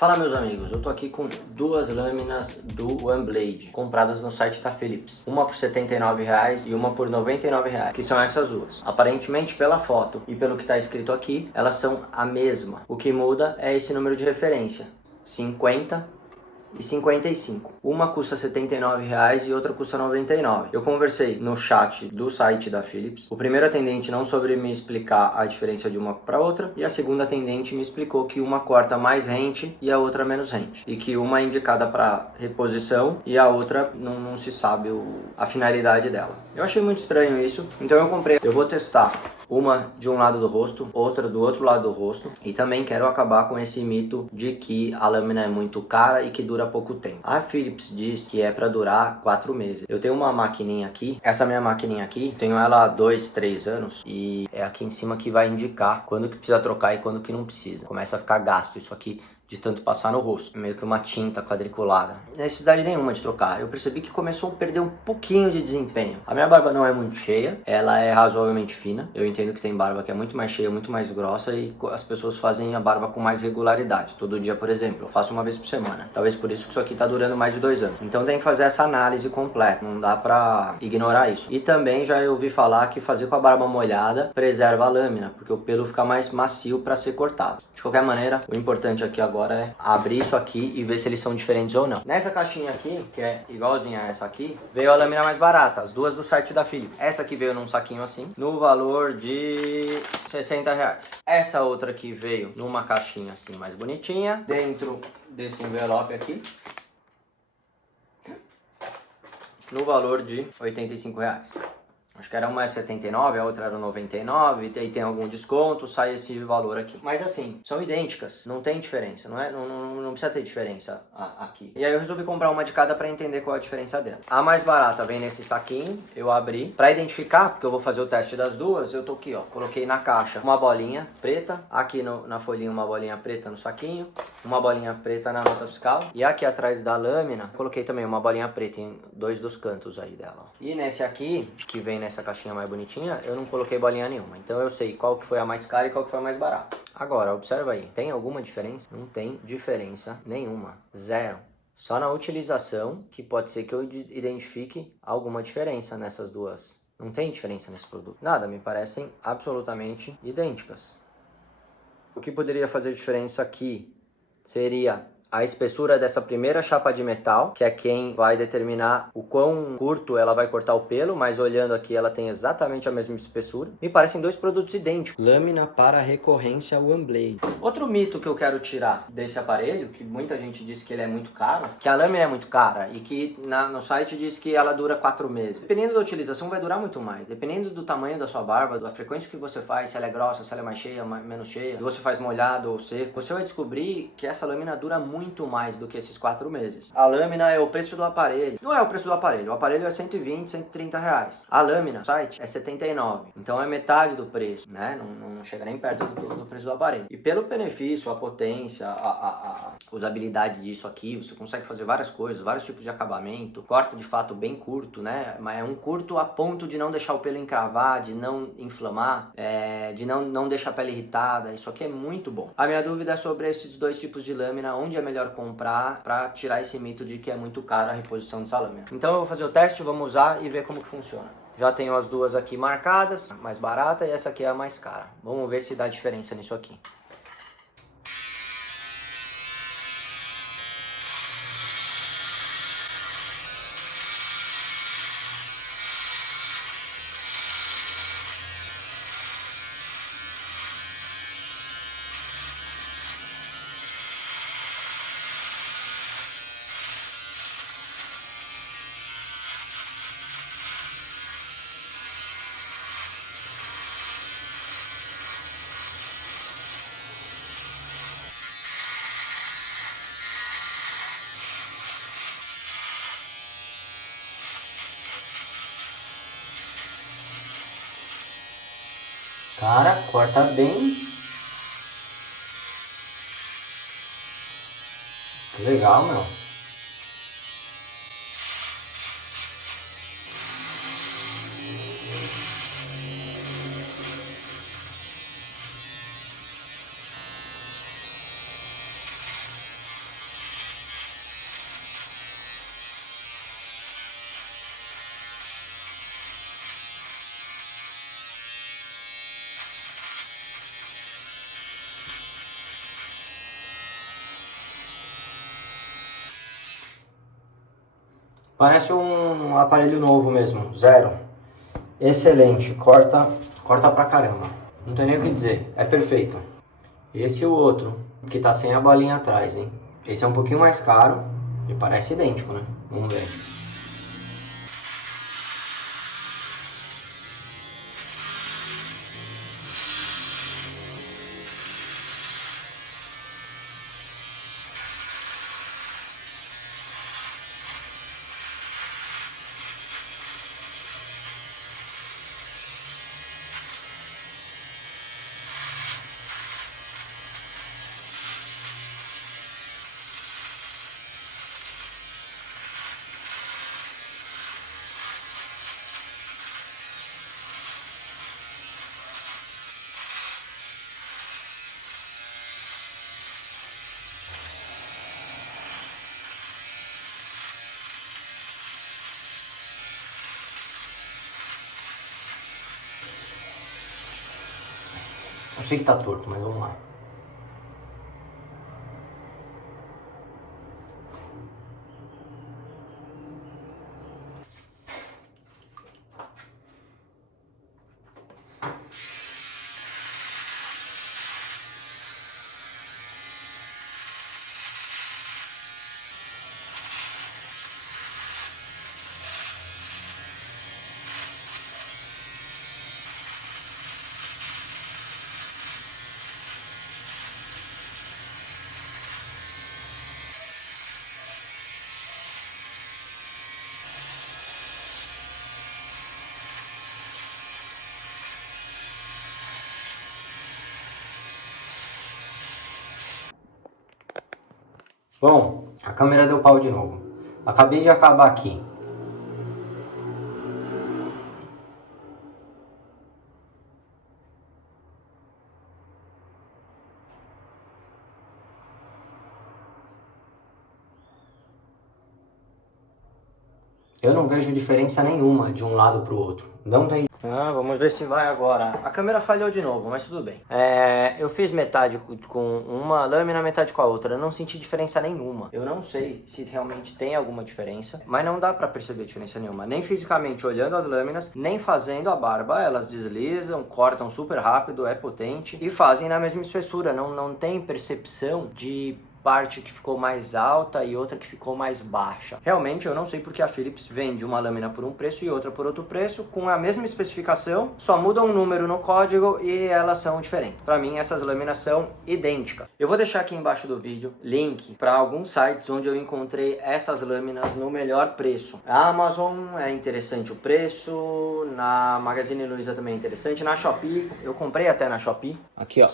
Fala meus amigos, eu tô aqui com duas lâminas do OneBlade compradas no site da Philips, uma por R$ 79,00 e uma por R$ 99,00, que são essas duas. Aparentemente pela foto e pelo que está escrito aqui, elas são a mesma. O que muda é esse número de referência, 50 e 55. Uma custa R$ 79,00 e outra custa R$ 99,00. Eu conversei no chat do site da Philips. O primeiro atendente não soube me explicar a diferença de uma para outra, e a segunda atendente me explicou que uma corta mais rente e a outra menos rente, e que uma é indicada para reposição e a outra não se sabe a finalidade dela. Eu achei muito estranho isso, então eu comprei. Eu vou testar uma de um lado do rosto, outra do outro lado do rosto, e também quero acabar com esse mito de que a lâmina é muito cara e que dura pouco tempo. A Philips diz que é para durar 4 meses. Eu tenho uma maquininha aqui, essa minha maquininha aqui, tenho ela há 2, 3 anos, e é aqui em cima que vai indicar quando que precisa trocar e quando que não precisa. Começa a ficar gasto isso aqui de tanto passar no rosto, meio que uma tinta quadriculada. Não tem necessidade nenhuma de trocar. Eu percebi que começou a perder um pouquinho de desempenho. A minha barba não é muito cheia, ela é razoavelmente fina. Eu entendo que tem barba que é muito mais cheia, muito mais grossa, e as pessoas fazem a barba com mais regularidade. Todo dia, por exemplo, eu faço uma vez por semana. Talvez por isso que isso aqui tá durando mais de 2 anos. Então tem que fazer essa análise completa, não dá pra ignorar isso. E também já ouvi falar que fazer com a barba molhada preserva a lâmina, porque o pelo fica mais macio para ser cortado. De qualquer maneira, o importante aqui agora é abrir isso aqui e ver se eles são diferentes ou não. Nessa caixinha aqui, que é igualzinha a essa aqui, veio a lâmina mais barata, as duas do site da Philips. Essa aqui veio num saquinho assim, no valor de R$60. Essa outra aqui veio numa caixinha assim mais bonitinha, dentro desse envelope aqui, no valor de R$85. Acho que era uma 79, a outra era 99, e aí tem algum desconto, sai esse valor aqui. Mas assim, são idênticas, não tem diferença, não precisa ter diferença aqui. E aí eu resolvi comprar uma de cada para entender qual é a diferença dela. A mais barata vem nesse saquinho, eu abri. Para identificar, porque eu vou fazer o teste das duas, eu tô aqui, ó, coloquei na caixa uma bolinha preta, aqui na folhinha uma bolinha preta no saquinho, uma bolinha preta na nota fiscal, e aqui atrás da lâmina, coloquei também uma bolinha preta em 2 dos cantos aí dela. E nesse aqui, que vem nessa caixinha mais bonitinha, eu não coloquei bolinha nenhuma. Então eu sei qual que foi a mais cara e qual que foi a mais barata. Agora, observa aí. Tem alguma diferença? Não tem diferença nenhuma. Zero. Só na utilização que pode ser que eu identifique alguma diferença nessas duas. Não tem diferença nesse produto. Nada, me parecem absolutamente idênticas. O que poderia fazer diferença aqui seria a espessura dessa primeira chapa de metal, que é quem vai determinar o quão curto ela vai cortar o pelo, mas olhando aqui ela tem exatamente a mesma espessura. Me parecem dois produtos idênticos. Lâmina para recorrência OneBlade. Outro mito que eu quero tirar desse aparelho, que muita gente diz que ele é muito caro, que a lâmina é muito cara e que no site diz que ela dura 4 meses. Dependendo da utilização vai durar muito mais. Dependendo do tamanho da sua barba, da frequência que você faz, se ela é grossa, se ela é mais cheia, menos cheia, se você faz molhado ou seco, você vai descobrir que essa lâmina dura muito mais do que esses 4 meses. A lâmina é o preço do aparelho. Não é o preço do aparelho. O aparelho é 120, 130 reais. A lâmina, no site, é 79. Então é metade do preço, né? Não chega nem perto do preço do aparelho. E pelo benefício, a potência, a usabilidade disso aqui, você consegue fazer várias coisas, vários tipos de acabamento. Corta de fato bem curto, né? Mas é um curto a ponto de não deixar o pelo encravar, de não inflamar, de não deixar a pele irritada. Isso aqui é muito bom. A minha dúvida é sobre esses dois tipos de lâmina, onde é melhor comprar para tirar esse mito de que é muito caro a reposição dessa lâmina. Então eu vou fazer o teste, vamos usar e ver como que funciona. Já tenho as duas aqui marcadas, a mais barata e essa aqui é a mais cara. Vamos ver se dá diferença nisso aqui. Cara, corta bem. Que legal, meu. Parece um aparelho novo mesmo, zero. Excelente, corta pra caramba. Não tem nem o que dizer, é perfeito. Esse e o outro, que tá sem a bolinha atrás, hein? Esse é um pouquinho mais caro e parece idêntico, né? Vamos ver. Eu sei que tá torto, mas vamos lá. Bom, a câmera deu pau de novo. Acabei de acabar aqui. Eu não vejo diferença nenhuma de um lado para o outro. Não tem. Vamos ver se vai agora. A câmera falhou de novo, mas tudo bem. Eu fiz metade com uma lâmina, metade com a outra. Eu não senti diferença nenhuma. Eu não sei se realmente tem alguma diferença, mas não dá pra perceber diferença nenhuma. Nem fisicamente olhando as lâminas, nem fazendo a barba. Elas deslizam, cortam super rápido, é potente e fazem na mesma espessura. Não tem percepção de parte que ficou mais alta e outra que ficou mais baixa. Realmente eu não sei porque a Philips vende uma lâmina por um preço e outra por outro preço, com a mesma especificação, só muda um número no código e elas são diferentes. Para mim essas lâminas são idênticas. Eu vou deixar aqui embaixo do vídeo link para alguns sites onde eu encontrei essas lâminas no melhor preço. A Amazon é interessante o preço, na Magazine Luiza também é interessante, na Shopee, eu comprei até na Shopee, aqui ó.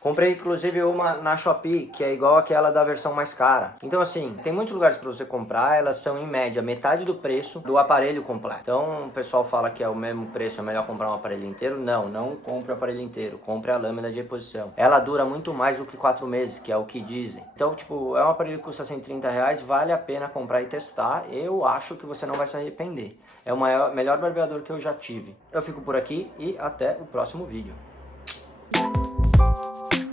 Comprei inclusive uma na Shopee, que é igual aquela da versão mais cara. Então assim, tem muitos lugares para você comprar, elas são em média metade do preço do aparelho completo. Então o pessoal fala que é o mesmo preço, é melhor comprar um aparelho inteiro. Não compre o aparelho inteiro, compre a lâmina de reposição. Ela dura muito mais do que 4 meses, que é o que dizem. Então tipo, é um aparelho que custa R$130, vale a pena comprar e testar. Eu acho que você não vai se arrepender. É o melhor barbeador que eu já tive. Eu fico por aqui e até o próximo vídeo.